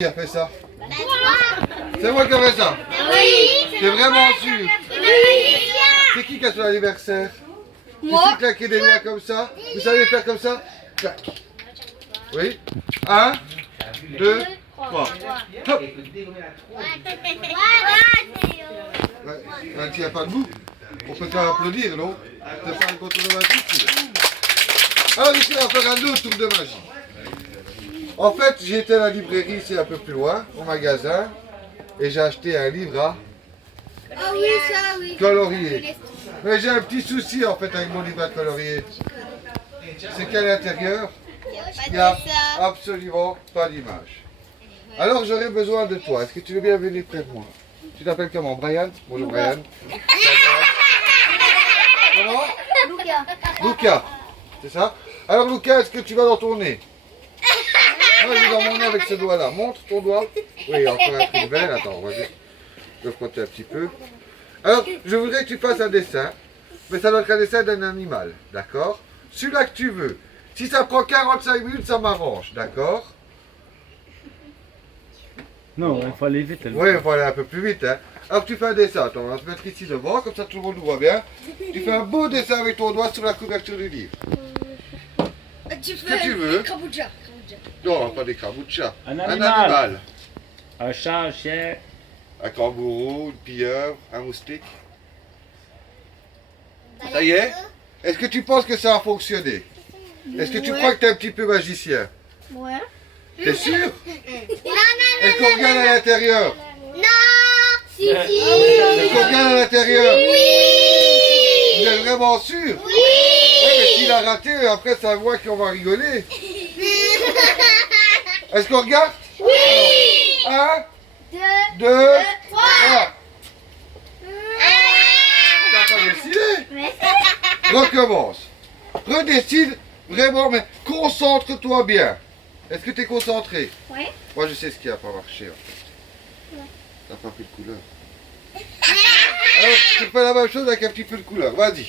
Qui a fait ça? C'est moi qui ai fait ça? Oui. T'es vraiment sûr? Oui. C'est qui a son anniversaire? Moi. Tu sais claquer des doigts comme ça? Vous savez faire comme ça? Clac. Oui. 1, 2, 3. Hop. Tu n'as pas de bout. On peut pas applaudir, non? C'est pas un contour de magie, celui-là. Alors ici, on va faire un autre tour de magie. En fait, j'étais à la librairie ici un peu plus loin, au magasin, et j'ai acheté un livre à Ah oui, ça, oui. colorier. Mais j'ai un petit souci en fait avec mon livre à colorier. C'est qu'à l'intérieur, il n'y a absolument pas d'image. Alors j'aurais besoin de toi. Est-ce que tu veux bien venir près de moi? Tu t'appelles comment? Brian? Bonjour Brian. Comment? Luca. Luca. C'est ça? Alors Luca, est-ce que tu vas dans ton nez? Moi je vais dans mon nez avec ce doigt-là. Montre ton doigt. Oui, encore un truc belle. Attends, on va juste le frotter un petit peu. Alors, je voudrais que tu fasses un dessin. Mais ça doit être un dessin d'un animal. D'accord? Celui-là que tu veux. Si ça prend 45 minutes, ça m'arrange. D'accord? Non, il faut aller vite. Oui, il faut aller un peu plus vite. Hein. Alors tu fais un dessin. Attends, on va se mettre ici devant. Comme ça tout le monde nous voit bien. Tu fais un beau dessin avec ton doigt sur la couverture du livre. Tu Ce que tu veux. Kraboucha. Non, pas des krabouchas. Un Un animal. animal. Un chat, un chien. Un kangourou, une pieuvre, un moustique. Ça y est? Est-ce que tu penses que ça a fonctionné? Est-ce que tu crois que tu es un petit peu magicien? Ouais. T'es sûr? Non, Est-ce qu'on regarde à l'intérieur? non. Si, si. Est-ce qu'on regarde à l'intérieur? Oui. Vous êtes vraiment sûr? Oui. Oui, mais s'il a raté, après ça voit qu'on va rigoler. Est-ce qu'on regarde? Oui. 1, 2, 2, 3. 3. T'as pas décidé? Recommence. Redécide vraiment, mais concentre-toi bien. Est-ce que tu es concentré? Ouais. Moi, je sais ce qui n'a pas marché, en fait. T'as pas pris de couleur. Alors, tu fais la même chose avec un petit peu de couleur. Vas-y.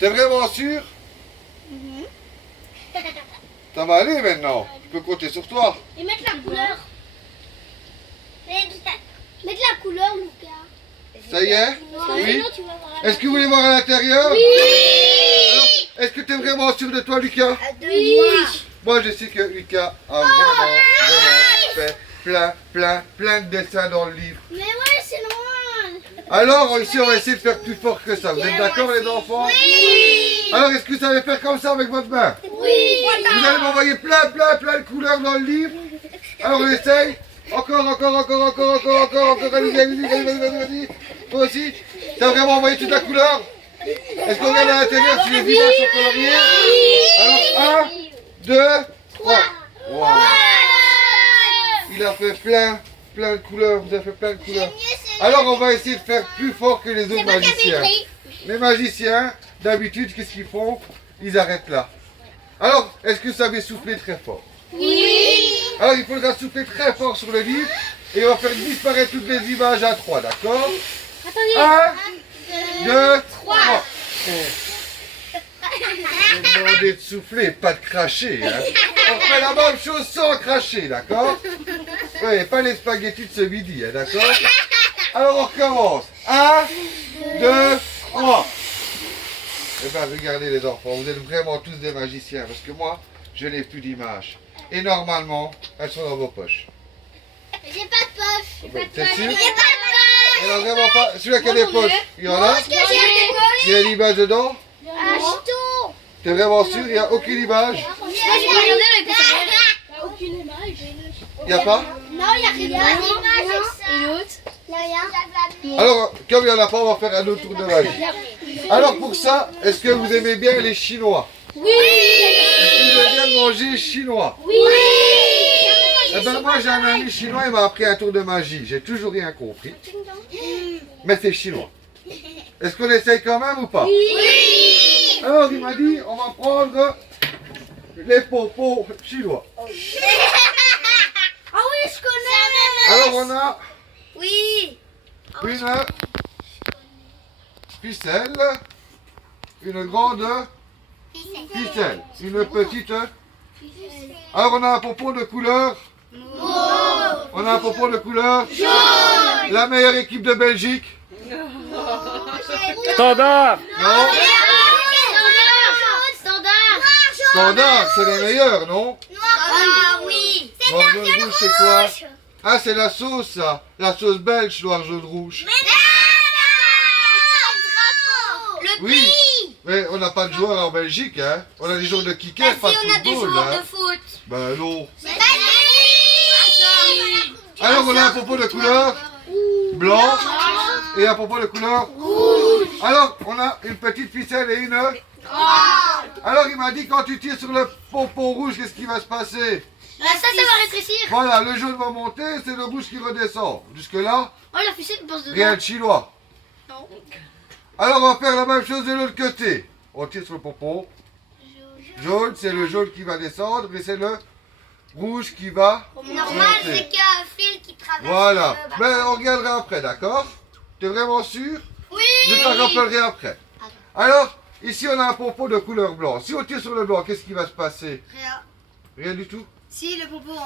T'es vraiment sûr? Ça va aller maintenant. Tu peux compter sur toi. Et mettre la couleur. Mettre la couleur, Lucas. Ça y est? Oui. Sinon, tu vas voir. Est-ce que vous voulez voir à l'intérieur? Oui. Alors, est-ce que tu es vraiment sûr de toi, Lucas? Oui. Moi, je sais que Lucas a vraiment fait plein de dessins dans le livre. Mais ouais, c'est normal. Alors, ici, on va essayer de faire plus fort que ça. Vous êtes d'accord, les enfants? Oui. Alors, est-ce que vous savez faire comme ça avec votre main? Oui. Vous allez m'envoyer plein de couleurs dans le livre. Alors, on essaye. Encore. Allez, vas-y. Toi aussi. T'as vraiment envoyé toute la couleur? Est-ce qu'on regarde à l'intérieur si les images sont coloriées? Alors, 1, 2, 3. Wow. Il a fait plein de couleurs. Vous avez fait plein de couleurs. Alors, on va essayer de faire plus fort que les autres magiciens. Les magiciens, d'habitude, qu'est-ce qu'ils font? Ils arrêtent là. Alors, est-ce que vous savez souffler très fort? Oui. Alors, il faudra souffler très fort sur le livre et on va faire disparaître toutes les images à 3, d'accord? Attendez. 1, 2, 3. Je vais demander de souffler, pas de cracher. Hein. On fait la même chose sans cracher, d'accord? Oui, pas les spaghettis de ce midi, hein, d'accord? Alors, on recommence. 1, 2, 3. Eh bien, regardez les enfants, vous êtes vraiment tous des magiciens parce que moi, je n'ai plus d'images. Et normalement, elles sont dans vos poches. J'ai pas de poche. T'es sûr? J'ai pas de poche. Il n'y en a vraiment pas. Celui-là qui a des poches, il y en a? Est-ce que j'ai des poches? Il y a une image dedans? Achetou. T'es vraiment sûr? Il n'y a aucune image? Moi, j'ai pas regardé le Il n'y a aucune image. Il n'y a pas? Non, il n'y a rien d'image. Et l'autre? Il n'y a rien. Alors, comme il n'y en a pas, on va faire un autre tour de magie. Alors pour ça, est-ce que vous aimez bien les Chinois? Oui. Est-ce que vous aimez bien manger chinois? Oui. Eh ben moi j'ai un ami chinois, il m'a appris un tour de magie. J'ai toujours rien compris. Mais c'est chinois. Est-ce qu'on essaye quand même ou pas? Oui. Alors il m'a dit, on va prendre les popos chinois. Ah oui, je connais. Alors on a Oui. une ficelle, une grande ficelle, une petite. Alors on a un pompon de couleur. On a un pompon de couleur jaune. La meilleure équipe de Belgique. Standard. Non. Standard. Standard, c'est les meilleurs, non? Ah oui. Noir, jaune, rouge, c'est quoi? Ah, c'est la sauce, ça. La sauce belge, noir, jaune, rouge. Le Oui. Mais on n'a pas de joueurs en Belgique, hein. On a des joueurs de kicker, pas de on a des football, joueurs hein. de foot. Ben non. C'est Alors, on a un pompon de couleur blanc et un pompon de couleur rouge. Alors, on a une petite ficelle et une... Alors, il m'a dit, quand tu tires sur le pompon rouge, qu'est-ce qui va se passer? Ça va rétrécir. Voilà, le jaune va monter, c'est le rouge qui redescend. Jusque-là, Oh, la ficelle passe dedans. rien de chinois. Non. Alors, on va faire la même chose de l'autre côté. On tire sur le pompon. Jaune, c'est le jaune qui va descendre et c'est le rouge qui va Normal, monter. c'est qu'un fil qui traverse. Voilà. Mais on regardera après, d'accord? T'es vraiment sûr? Oui. Je t'en rappellerai après. Alors, ici, on a un pompon de couleur blanc. Si on tire sur le blanc, qu'est-ce qui va se passer? Rien. Rien du tout? Si le pompon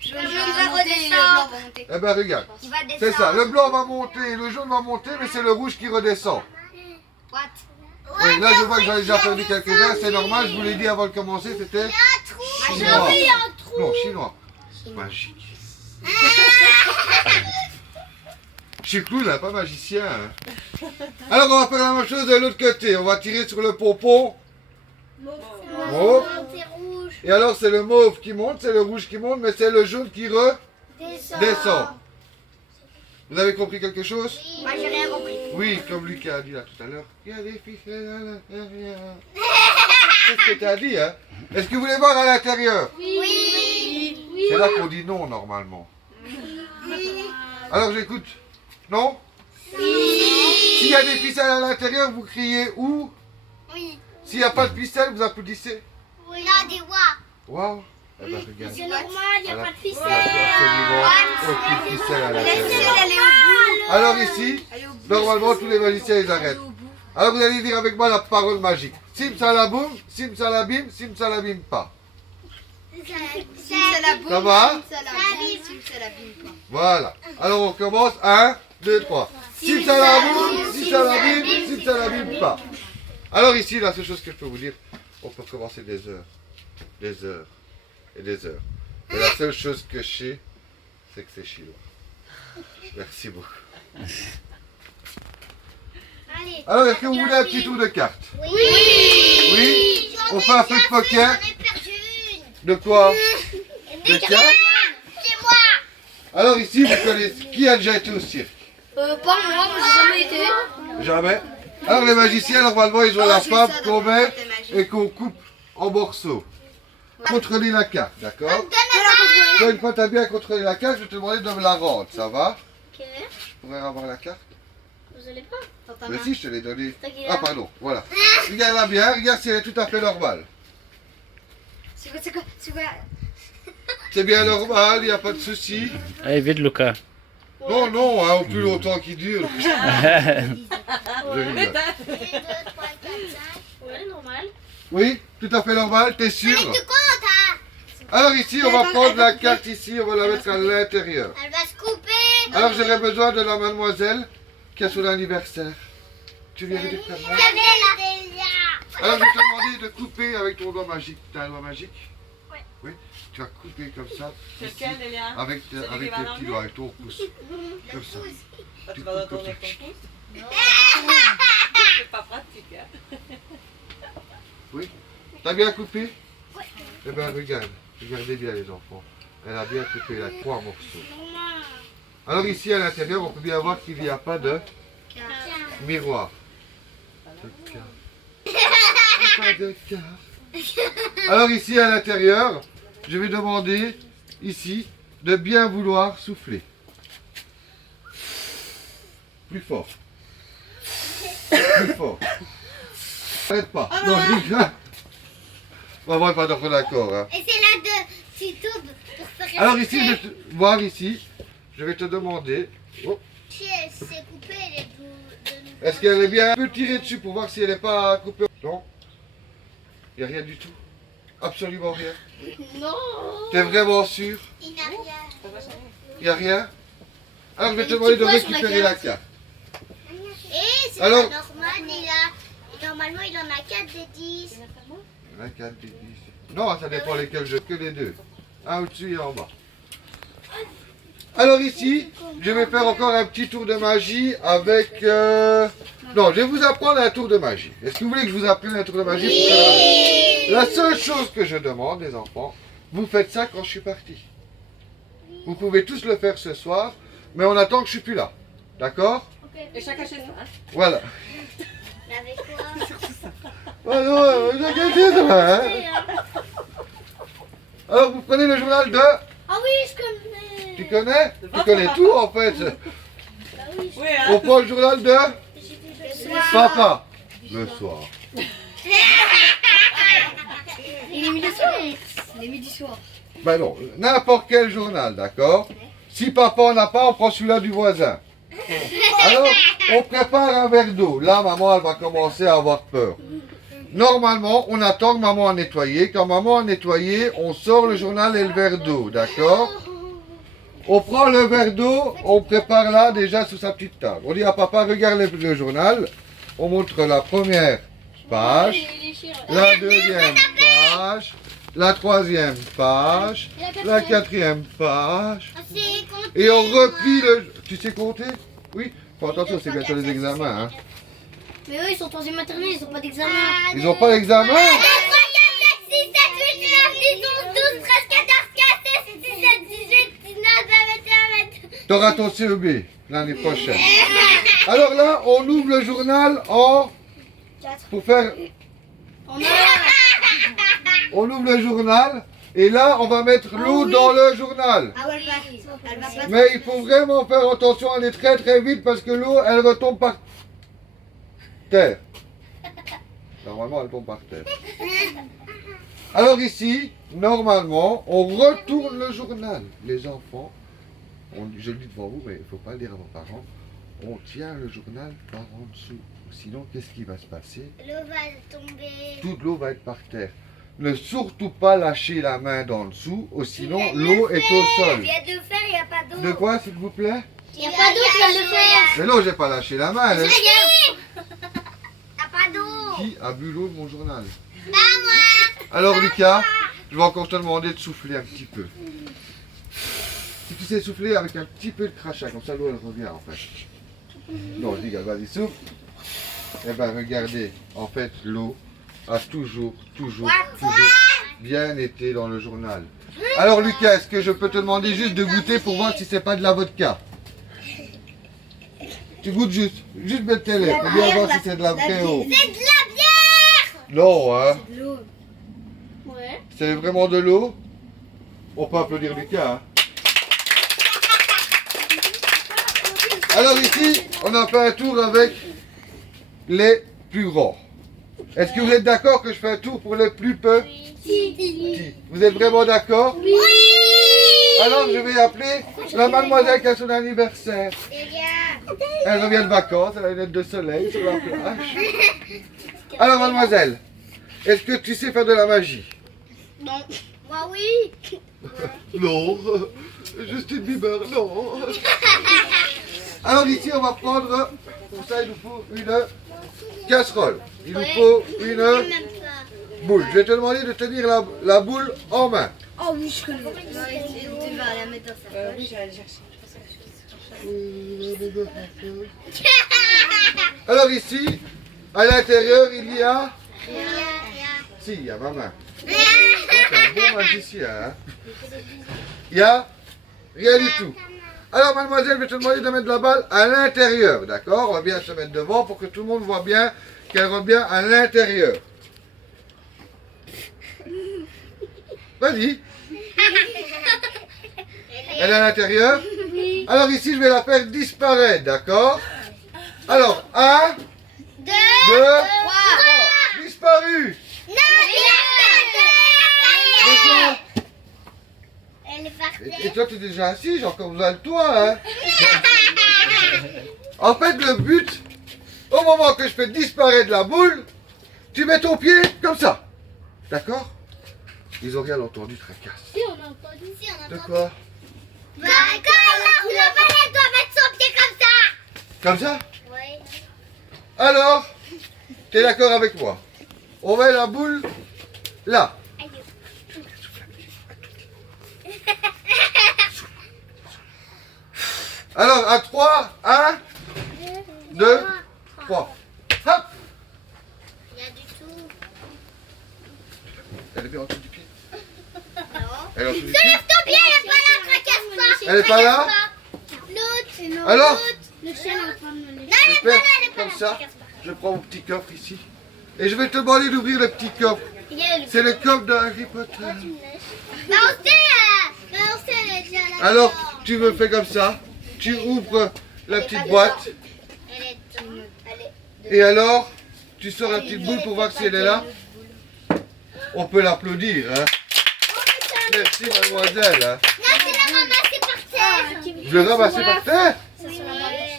jaune jaune va va monter, le blanc va monter. Eh ben, regarde. Il va descendre. C'est ça. Le blanc va monter, le jaune va monter, mais c'est le rouge qui redescend. What? Oui, là, je vois que j'en ai déjà perdu quelques-uns. C'est normal, je vous l'ai dit avant de commencer, c'était chinois. Non, chinois. Magique. Je suis cool, hein, pas magicien. Hein. Alors, on va faire la même chose de l'autre côté. On va tirer sur le pompon. Mauve. Rouge. Et alors, c'est le mauve qui monte, c'est le rouge qui monte, mais c'est le jaune qui redescend. Vous avez compris quelque chose? Moi, j'ai rien compris. Oui, comme Lucas a dit là tout à l'heure. Il y a des ficelles à l'intérieur. C'est ce que tu as dit, hein? Est-ce que vous voulez voir à l'intérieur? Oui. C'est là qu'on dit non, normalement. Alors, j'écoute. Non? S'il y a des ficelles à l'intérieur, vous criez où? Oui. S'il n'y a pas de ficelle, vous applaudissez. Il y a des voix. Waouh! Eh ben, regarde. C'est normal, il n'y a Voilà. pas de Il n'y ficelle. a absolument aucune ficelle à La l'intérieur. ficelle, elle est au bout. Alors ici, normalement, tous les magiciens, ils arrêtent. Alors, vous allez dire avec moi la parole magique. Simsalaboum, simsalabim, simsalabim pas. Ça va? Voilà. Alors, on commence. 1, 2, 3. Simsalaboum, simsalabim, simsalabim pas. Alors ici, la seule chose que je peux vous dire, on peut recommencer des heures et des heures. Et la seule chose que je sais, c'est que c'est chinois. Merci beaucoup. Alors, est-ce que vous voulez un petit tour de cartes? Oui. On fait un peu de poker. J'en ai perdu une. De quoi? Des De cartes. cartes? C'est moi. Alors ici, vous connaissez. Qui a déjà été au cirque? Pas moi j'ai jamais été. Jamais. Alors les magiciens, normalement, ils ont la femme qu'on met et qu'on coupe en morceaux. Contrôler la carte, d'accord? Toi, une fois que tu as bien contrôlé la carte, je vais te demander de me la rendre, ça va? Ok. Je pourrais avoir la carte? Vous allez pas? Mais si, je te l'ai donnée. Regarde. Ah, pardon, voilà. Regarde-la bien, regarde si elle est tout à fait normale. C'est quoi? C'est bien normal, il n'y a pas de souci. Allez, vite, Lucas. Non, non, hein, au plus longtemps qu'il dure. Je rigole. 1, 2, 3, 4, 5. Ouais, normal. Oui, tout à fait normal, t'es sûr? Tu comptes, hein? Alors ici, on va prendre la carte ici, on va la mettre à l'intérieur. Elle va se couper. Alors j'aurais besoin de la mademoiselle qui a son anniversaire. Tu viens de faire moi? Alors je vais te demander de couper avec ton doigt magique. Tu as un doigt magique? Ouais. Oui. Tu vas couper comme ça. C'est ici, lequel, Lélia? avec Celui avec qui va tes dans petits le doigts, avec ton pouce. Comme ça. Tu vas dans ton coupes comme ton ça. pouce? C'est pas pratique, hein? Oui. T'as bien coupé? Oui. Eh bien regarde. Regardez bien les enfants. Elle a bien coupé la 3 morceaux. Alors ici à l'intérieur, on peut bien voir qu'il n'y a pas de miroir. De carte. Pas de carte. Alors ici à l'intérieur, je vais demander ici de bien vouloir souffler. Plus fort. Plus fort. Arrête pas. Non, je rigole. On va pas être d'accord. Hein. Et c'est là de tu tournes pour faire. Alors ici, je vais te voir ici. Je vais te demander. Oh, Si elle s'est coupée, elle est de est-ce qu'elle est bien un peu tirée dessus pour voir si elle n'est pas coupée? Non. Il n'y a rien du tout. Absolument rien. Non. T'es vraiment sûr? Il n'a rien. Il n'y a rien? Alors je vais te demander de récupérer la carte. Et c'est Alors- pas normal, normalement il en a 4 des 10. Il y en a 4 des 10. Non, ça dépend lesquels je... Que les deux. Un au-dessus et en bas. Alors ici, je vais faire encore un petit tour de magie avec... Non, je vais vous apprendre un tour de magie. Est-ce que vous voulez que je vous apprenne un tour de magie pour faire la magie? La seule chose que je demande, les enfants, vous faites ça quand je suis parti. Vous pouvez tous le faire ce soir, mais on attend que je suis plus là. D'accord? Et chacun chez soi. Hein. Voilà. Mais avec quoi? Alors, regardez ça, hein. Alors, vous prenez le journal de... Ah oui, je connais. Tu connais? Tu connais tout, en fait. Ah oui, Oui, On hein. prend le journal de... je Papa. Le soir. Il est mis le soir. Il est mis du soir. Ben non, n'importe quel journal, d'accord? Si papa en a pas, on prend celui-là du voisin. Alors, on prépare un verre d'eau. Là, maman, elle va commencer à avoir peur. Normalement, on attend que maman a nettoyé. Quand maman a nettoyé, on sort le journal et le verre d'eau, d'accord? On prend le verre d'eau, on prépare là déjà sous sa petite table. On dit à papa, regarde le journal. On montre la première page, la deuxième page, la troisième page, la quatrième page. Et on replie le... Tu sais compter? Oui. Faut attention, c'est bientôt les examens. Hein. Mais eux, ils sont en troisième maternelle, ils n'ont pas d'examen. Ils n'ont pas l'examen? 3, 4, 5, 6, 7, 8, 9, 10, 11, 12, 13, 14, 15, 16, 17, 18, 19, 20, 21, 22. T'auras ton CEB l'année prochaine. Alors là, on ouvre le journal en... Pour faire... On ouvre le journal et là, on va mettre l'eau dans le journal. Ah ouais, elle va pas. Mais il faut vraiment faire attention à aller très très vite parce que l'eau, elle retombe par terre. Normalement, elle tombe par terre. Alors ici, normalement, on retourne le journal. Les enfants, je le dis devant vous, mais il ne faut pas le dire à vos parents, on tient le journal par en dessous. Sinon, qu'est-ce qui va se passer? L'eau va tomber. Toute l'eau va être par terre. Ne surtout pas lâcher la main dans le dessous, ou sinon l'eau est au sol. Il y a de faire, il n'y a pas d'eau. De quoi, s'il vous plaît? Il n'y a pas d'eau, tu vas le faire. Mais non, j'ai pas lâché la main. elle- T'as pas d'eau. Qui a bu l'eau de mon journal? Pas moi. Alors Lucas, je vais encore te demander de souffler un petit peu. Si tu sais souffler avec un petit peu de crachat, comme ça l'eau elle revient en fait. Non, je dis, vas-y, souffle. Eh bien regardez, en fait l'eau a toujours bien été dans le journal. Alors Lucas, est-ce que je peux te demander juste de goûter pour voir si c'est pas de la vodka? Tu goûtes juste mettre tes lèvres pour bien voir si c'est de la vraie eau. C'est de la bière. Non, hein? De l'eau. Ouais. C'est vraiment de l'eau? On peut applaudir Lucas. Hein? Alors ici, on a fait un tour avec les plus grands. Est-ce que vous êtes d'accord que je fais un tour pour les plus petits? Vous êtes vraiment d'accord? Oui. Alors je vais appeler la mademoiselle qui a son anniversaire. Elle revient de vacances, elle a une lunette de soleil sur la plage. Alors mademoiselle, est-ce que tu sais faire de la magie? Non. Moi oui. Non. Justin Bieber, non. Alors ici, on va prendre, pour ça il nous faut une casserole. Il nous faut une boule. Je vais te demander de tenir la boule en main. Oh oui, je connais. Tu vas la mettre dans sa Oui, j'allais aller chercher. Alors ici, à l'intérieur, il y a... Si, il y a ma main. C'est un bon magicien. Hein? Il y a rien du tout. Alors mademoiselle, je vais te demander de mettre la balle à l'intérieur, d'accord? On va bien se mettre devant pour que tout le monde voit bien qu'elle rentre bien à l'intérieur. Vas-y. Elle est à l'intérieur? Alors ici, je vais la faire disparaître, d'accord? Alors, 1, 2, 3. Disparu. Elle est partie. Et toi, tu es déjà assis, j'ai encore besoin de toi, hein? En fait, le but, au moment que je fais disparaître la boule, tu mets ton pied comme ça. D'accord? Ils ont rien entendu, tracasse. Si, on a entendu. Si, on a De entendu. quoi? Bah, quand le balai doit mettre son pied comme ça. Comme ça? Oui. Alors, t'es d'accord avec moi? On met la boule là. Alors, à 3, 1, 2, 3. Hop! Il y a du tout. Elle est bien en dessous du pied. Non. Elle est en dessous du Se pied. lève ton pied, elle est pas là, tracasse pas. Elle est pas là? L'autre. Alors? Le chien est en train de me lécher. Non, Je elle est pas là, fais elle est pas comme là. ça. tracasse pas. Je prends mon petit coffre ici. Et je vais te demander d'ouvrir le petit coffre. Il y a le- C'est le coffre de Harry Potter. Bah, on sait, elle est déjà là. Alors, tu me fais comme ça. Tu ouvres la petite boîte. Elle est Et alors, tu sors la petite boule pour voir si elle est là. On peut l'applaudir, hein. Merci, mademoiselle. Hein. Non, c'est la ramasser par terre. Je l'ai ramassé par terre.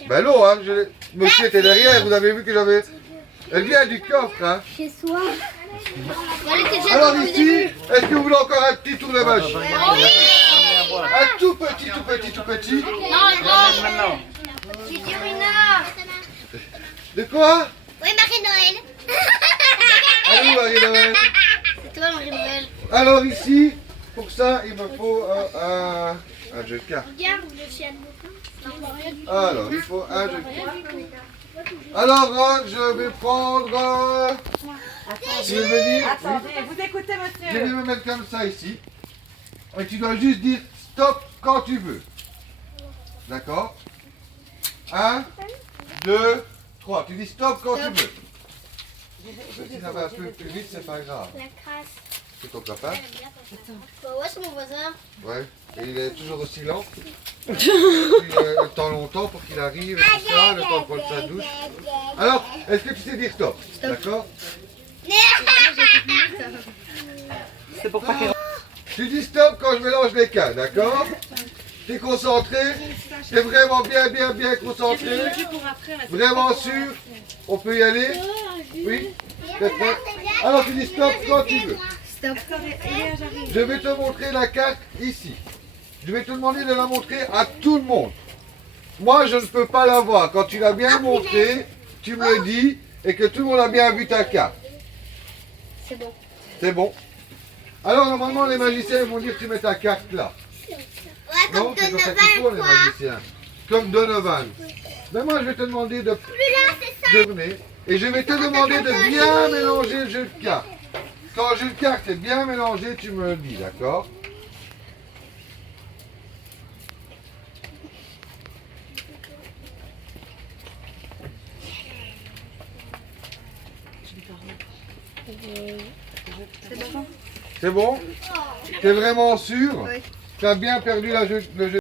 Ben non, hein. Monsieur était derrière, vous avez vu que j'avais... Elle vient du coffre, hein. Chez soi. Alors ici, est-ce que vous voulez encore un petit tour de vache? Un tout petit, tout petit, tout petit. Maintenant. Tu dis Rina. De quoi? Oui, Marie-Noël. Allô, Marie-Noël. C'est toi, Marie-Noël. Alors ici, pour ça, il me faut un jeu de cartes. Regarde le chien. Alors, il faut un jeu de cartes. Alors, je vais prendre... Tu veux venir? Attendez, vous écoutez, Je vais monsieur. me mettre comme ça ici. Et tu dois juste dire stop quand tu veux. D'accord? 1, 2, 3. Tu dis stop quand tu veux. Si ça va un peu plus vite, c'est pas grave. La crasse. C'est ton copain? Bah ouais, c'est mon voisin. Ouais. Et il est toujours aussi lent. Il attend longtemps pour qu'il arrive, et tout ça, le temps de prendre sa douche. Alors, est-ce que tu sais dire stop? D'accord? C'est pour pas qu'il Tu dis stop quand je mélange les cas, d'accord? T'es concentré? T'es vraiment bien, bien, bien concentré? Vraiment sûr? On peut y aller? Oui? T'es prêt? Alors tu dis stop quand tu veux. Je vais te montrer la carte ici. Je vais te demander de la montrer à tout le monde. Moi, je ne peux pas la voir. Quand tu l'as bien montrée, tu me le dis et que tout le monde a bien vu ta carte. C'est bon. C'est bon? Alors, normalement, les magiciens vont dire tu mets ta carte là. Ouais, Non, comme c'est comme ça qu'ils font, Donovan, les quoi. magiciens. Comme Donovan. Mais moi, je vais te demander de Plus là, c'est ça. venir et je vais te demander de bien mélanger le jeu de cartes. Quand le jeu de cartes est bien mélangé, tu me le dis, d'accord? C'est bon? T'es vraiment sûr? Tu as bien perdu le jeu